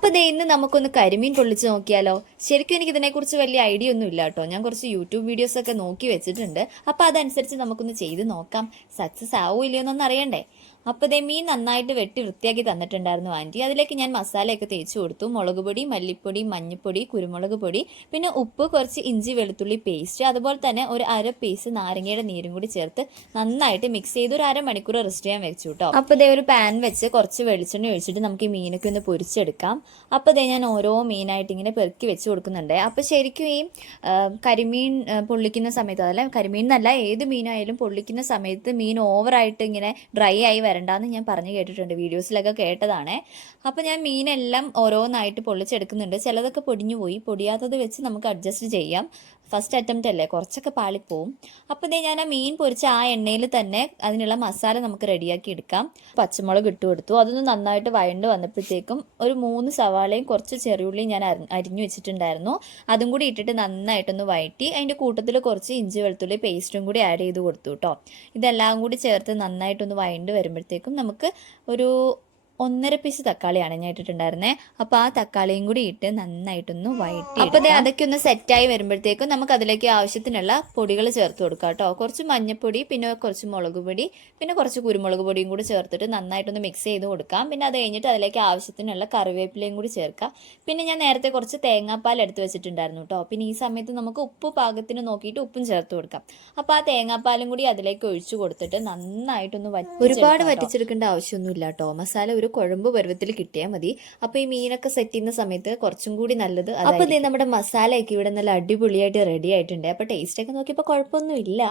അപ്പോൾ ദേ ഇന്ന് നമുക്കൊന്ന് കരിമീൻ പൊള്ളിച്ച് നോക്കിയാലോ. ശരിക്കും എനിക്ക് ഇതിനെക്കുറിച്ച് വലിയ ഐഡിയ ഒന്നും ഇല്ല കേട്ടോ. ഞാൻ കുറച്ച് യൂട്യൂബ് വീഡിയോസ് ഒക്കെ നോക്കി വെച്ചിട്ടുണ്ട്. അപ്പോൾ അതനുസരിച്ച് നമുക്കൊന്ന് ചെയ്ത് നോക്കാം. സക്സസ് ആവോ ഇല്ലയോ എന്നൊന്നും അറിയണ്ടേ. അപ്പോൾ ദേ മീൻ നന്നായിട്ട് വെട്ടി വൃത്തിയാക്കി തന്നിട്ടുണ്ടായിരുന്നു ആൻറ്റി. അതിലേക്ക് ഞാൻ മസാലയൊക്കെ തേച്ച് കൊടുത്തു. മുളക് പൊടി, മല്ലിപ്പൊടി, മഞ്ഞൾപ്പൊടി, കുരുമുളക് പൊടി, പിന്നെ ഉപ്പ്, കുറച്ച് ഇഞ്ചി വെളുത്തുള്ളി പേസ്റ്റ്, അതുപോലെ തന്നെ ഒരു അര പീസ് നാരങ്ങയുടെ നീരും കൂടി ചേർത്ത് നന്നായിട്ട് മിക്സ് ചെയ്ത് ഒരു അരമണിക്കൂർ റെസ്റ്റ് ചെയ്യാൻ വെച്ചു കേട്ടോ. അപ്പോൾ ദേ ഒരു പാൻ വെച്ച് കുറച്ച് വെളിച്ചെണ്ണ ഒഴിച്ചിട്ട് നമുക്ക് ഈ മീനൊക്കെ ഒന്ന് പൊരിച്ചെടുക്കാം. അപ്പോൾ ദേ ഞാൻ ഓരോ മീനായിട്ട് ഇങ്ങനെ പെറുക്കി വെച്ച് കൊടുക്കുന്നുണ്ട്. അപ്പോൾ ശരിക്കും ഈ കരിമീൻ പൊള്ളിക്കുന്ന സമയത്ത്, അതല്ല കരിമീൻ എന്നല്ല, ഏത് മീനായാലും പൊള്ളിക്കുന്ന സമയത്ത് മീൻ ഓവറായിട്ട് ഇങ്ങനെ ഡ്രൈ ആയി വരണ്ടെന്ന് ഞാൻ പറഞ്ഞു കേട്ടിട്ടുണ്ട്, വീഡിയോസിലൊക്കെ കേട്ടതാണ്. അപ്പോൾ ഞാൻ മീനെല്ലാം ഓരോന്നായിട്ട് പൊള്ളിച്ചെടുക്കുന്നുണ്ട്. ചിലതൊക്കെ പൊടിഞ്ഞു പോയി, പൊടിയാത്തത് വെച്ച് നമുക്ക് അഡ്ജസ്റ്റ് ചെയ്യാം. ഫസ്റ്റ് അറ്റംപ്റ്റ് അല്ലേ, കുറച്ചൊക്കെ പാളിപ്പോവും. അപ്പോൾ ദേ ഞാൻ ആ മീൻ പൊരിച്ച ആ എണ്ണയിൽ തന്നെ അതിനുള്ള മസാല നമുക്ക് റെഡിയാക്കി എടുക്കാം. പച്ചമുളക് ഇട്ട് കൊടുത്തു. അതൊന്ന് നന്നായിട്ട് വഴണ്ട് വന്നപ്പോഴത്തേക്കും ഒരു 3 സവാളയും കുറച്ച് ചെറിയുള്ളിയും ഞാൻ അരിഞ്ഞു വെച്ചിട്ടുണ്ടായിരുന്നു. അതും കൂടി ഇട്ടിട്ട് നന്നായിട്ടൊന്ന് വഴറ്റി അതിൻ്റെ കൂട്ടത്തിൽ കുറച്ച് ഇഞ്ചി വെളുത്തുള്ളി പേസ്റ്റും കൂടി ആഡ് ചെയ്ത് കൊടുത്തു കേട്ടോ. ഇതെല്ലാം കൂടി ചേർത്ത് നന്നായിട്ടൊന്ന് വഴണ്ട് വരുമ്പോഴത്തേക്കും നമുക്ക് ഒരു 1.5 പീസ് തക്കാളിയാണ് ഞാൻ ഇട്ടിട്ടുണ്ടായിരുന്നത്. അപ്പോൾ ആ തക്കാളിയും കൂടി ഇട്ട് നന്നായിട്ടൊന്ന് വഴറ്റി. അപ്പോൾ അതൊക്കെ ഒന്ന് സെറ്റായി വരുമ്പോഴത്തേക്കും നമുക്ക് അതിലേക്ക് ആവശ്യത്തിനുള്ള പൊടികൾ ചേർത്ത് കൊടുക്കാം കേട്ടോ. കുറച്ച് മഞ്ഞൾപ്പൊടി, പിന്നെ കുറച്ച് മുളക് പൊടി, പിന്നെ കുറച്ച് കുരുമുളക് പൊടിയും കൂടി ചേർത്തിട്ട് നന്നായിട്ടൊന്ന് മിക്സ് ചെയ്ത് കൊടുക്കാം. പിന്നെ അത് കഴിഞ്ഞിട്ട് അതിലേക്ക് ആവശ്യത്തിനുള്ള കറിവേപ്പിലയും കൂടി ചേർക്കാം. പിന്നെ ഞാൻ നേരത്തെ കുറച്ച് തേങ്ങാപ്പാൽ എടുത്ത് വെച്ചിട്ടുണ്ടായിരുന്നു കേട്ടോ. പിന്നെ ഈ സമയത്ത് നമുക്ക് ഉപ്പ് പാകത്തിന് നോക്കിയിട്ട് ഉപ്പും ചേർത്ത് കൊടുക്കാം. അപ്പോൾ ആ തേങ്ങാപ്പാലും കൂടി അതിലേക്ക് ഒഴിച്ചു കൊടുത്തിട്ട് നന്നായിട്ടൊന്ന് ഒരുപാട് വറ്റിച്ചെടുക്കേണ്ട ആവശ്യമൊന്നുമില്ല കേട്ടോ. മസാല ഒരു കുഴമ്പ് പരുവത്തിൽ കിട്ടിയാൽ മതി. അപ്പോൾ ഈ മീനൊക്കെ സെറ്റ് ചെയ്യുന്ന സമയത്ത് കുറച്ചും കൂടി നല്ലത്. അപ്പോൾ ഇതേ നമ്മുടെ മസാലയൊക്കെ ഇവിടെ നല്ല അടിപൊളിയായിട്ട് റെഡി ആയിട്ടുണ്ട്. അപ്പോൾ ടേസ്റ്റൊക്കെ നോക്കിയപ്പോൾ കുഴപ്പമൊന്നും ഇല്ല.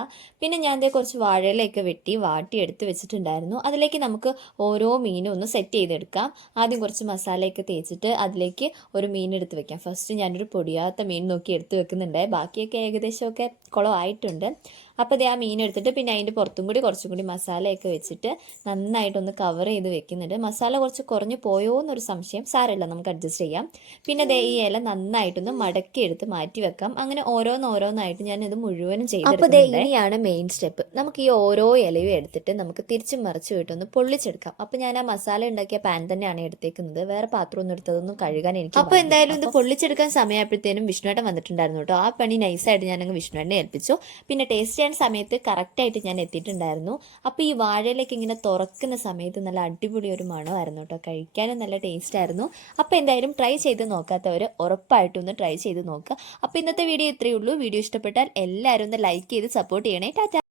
പിന്നെ ഞാൻ കുറച്ച് വാഴയിലയൊക്കെ വാട്ടി എടുത്ത് വെച്ചിട്ടുണ്ടായിരുന്നു. അതിലേക്ക് നമുക്ക് ഓരോ മീനും ഒന്ന് സെറ്റ് ചെയ്തെടുക്കാം. ആദ്യം കുറച്ച് മസാലയൊക്കെ തേച്ചിട്ട് അതിലേക്ക് ഒരു മീൻ എടുത്ത് വെക്കാം. ഫസ്റ്റ് ഞാനൊരു പൊടിയാത്ത മീൻ നോക്കി എടുത്ത് വെക്കുന്നുണ്ട്. ബാക്കിയൊക്കെ ഏകദേശമൊക്കെ കുളമായിട്ടുണ്ട്. അപ്പോൾ ആ മീൻ എടുത്തിട്ട് പിന്നെ അതിൻ്റെ പുറത്തും കൂടി കുറച്ചും കൂടി മസാലയൊക്കെ വെച്ചിട്ട് നന്നായിട്ടൊന്ന് കവർ ചെയ്ത് വെക്കുന്നുണ്ട്. മസാല കുറച്ച് കുറഞ്ഞു പോയോ എന്നൊരു സംശയം, സാരമില്ല, നമുക്ക് അഡ്ജസ്റ്റ് ചെയ്യാം. പിന്നെ ഈ ഇല നന്നായിട്ടൊന്ന് മടക്കി എടുത്ത് മാറ്റി വെക്കാം. അങ്ങനെ ഓരോന്നായിട്ട് ഞാൻ ഇത് മുഴുവനും ചെയ്തെടുക്കും. അപ്പോൾ ഇനിയാണ് മെയിൻ സ്റ്റെപ്പ്. നമുക്ക് ഈ ഓരോ ഇലയും എടുത്തിട്ട് നമുക്ക് തിരിച്ചും മറിച്ചു വിട്ടൊന്ന് പൊള്ളിച്ചെടുക്കാം. അപ്പോൾ ഞാൻ ആ മസാല ഉണ്ടാക്കിയ പാൻ തന്നെയാണ് എടുത്തേക്കുന്നത്. വേറെ പാത്രമൊന്നും എടുത്തതൊന്നും കഴുകാൻ എനിക്ക്. അപ്പോൾ എന്തായാലും ഇത് പൊള്ളിച്ചെടുക്കാൻ സമയമായപ്പോഴത്തേനും വിഷ്ണുവേട്ടൻ വന്നിട്ടുണ്ടായിരുന്നു കേട്ടോ. ആ പണി നൈസായിട്ട് ഞാനങ്ങ് വിഷ്ണുവേട്ടനെ ഏൽപ്പിച്ചു. പിന്നെ ടേസ്റ്റ് സമയത്ത് കറക്റ്റായിട്ട് ഞാൻ എത്തിയിട്ടുണ്ടായിരുന്നു. അപ്പോൾ ഈ വാഴയിലേക്ക് ഇങ്ങനെ തുറക്കുന്ന സമയത്ത് നല്ല അടിപൊളി ഒരു മണമായിരുന്നു കേട്ടോ. കഴിക്കാനും നല്ല ടേസ്റ്റ് ആയിരുന്നു. അപ്പോൾ എന്തായാലും ട്രൈ ചെയ്ത് നോക്കാത്തവർ ഉറപ്പായിട്ടൊന്ന് ട്രൈ ചെയ്ത് നോക്കുക. അപ്പോൾ ഇന്നത്തെ വീഡിയോ ഇത്രയേ ഉള്ളൂ. വീഡിയോ ഇഷ്ടപ്പെട്ടാൽ എല്ലാവരും ഒന്ന് ലൈക്ക് ചെയ്ത് സപ്പോർട്ട് ചെയ്യണേ. ടാറ്റ.